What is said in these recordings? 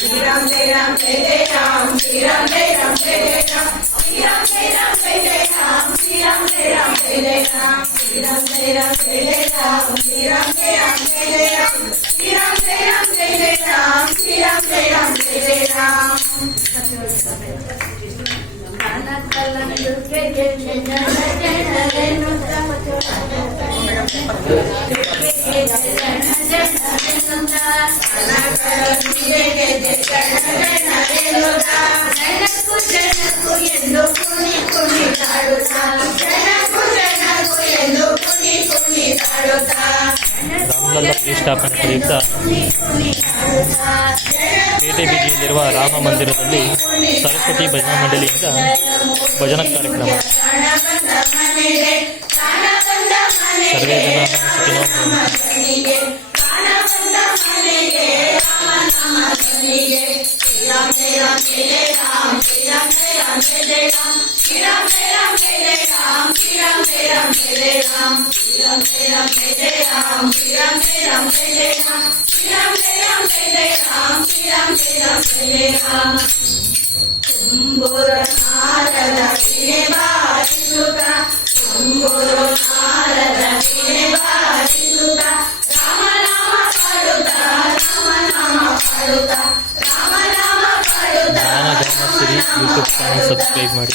Ram Jai Ram Jai Jai Ram, Shri Ram Jai Ram Jai Jai Ram, Shri Ram Jai Ram Jai Jai Ram, Shri Ram Jai Ram Jai Jai Ram, Shri Ram Jai Ram Jai Jai Ram, Shri Ram Jai Ram Jai Jai Ram, Shri Ram Jai Ram Jai Jai Ram, Shri Ram Jai Ram Jai Jai Ram. Ram Lalla ಪ್ರತಿಷ್ಠಾಪನೆ ಪ್ರಯುಕ್ತ ಪೇಟೆ ಬೀದಿಯಲ್ಲಿರುವ ರಾಮ ಮಂದಿರದಲ್ಲಿ ಸರಸ್ವತಿ ಭಜನಾ ಮಂಡಳಿಯಿಂದ ಭಜನಾ ಕಾರ್ಯಕ್ರಮ. ಸರ್ವೇ ಜನ ಸುಖಿನೋ ಭವಂತು. ಜ್ಞಾನಧರ್ಮಶ್ರೀ ಯೂಟ್ಯೂಬ್ ಚಾನಲ್ ಸಬ್ಸ್ಕ್ರೈಬ್ ಮಾಡಿ.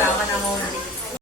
ರಾಮನಾಮ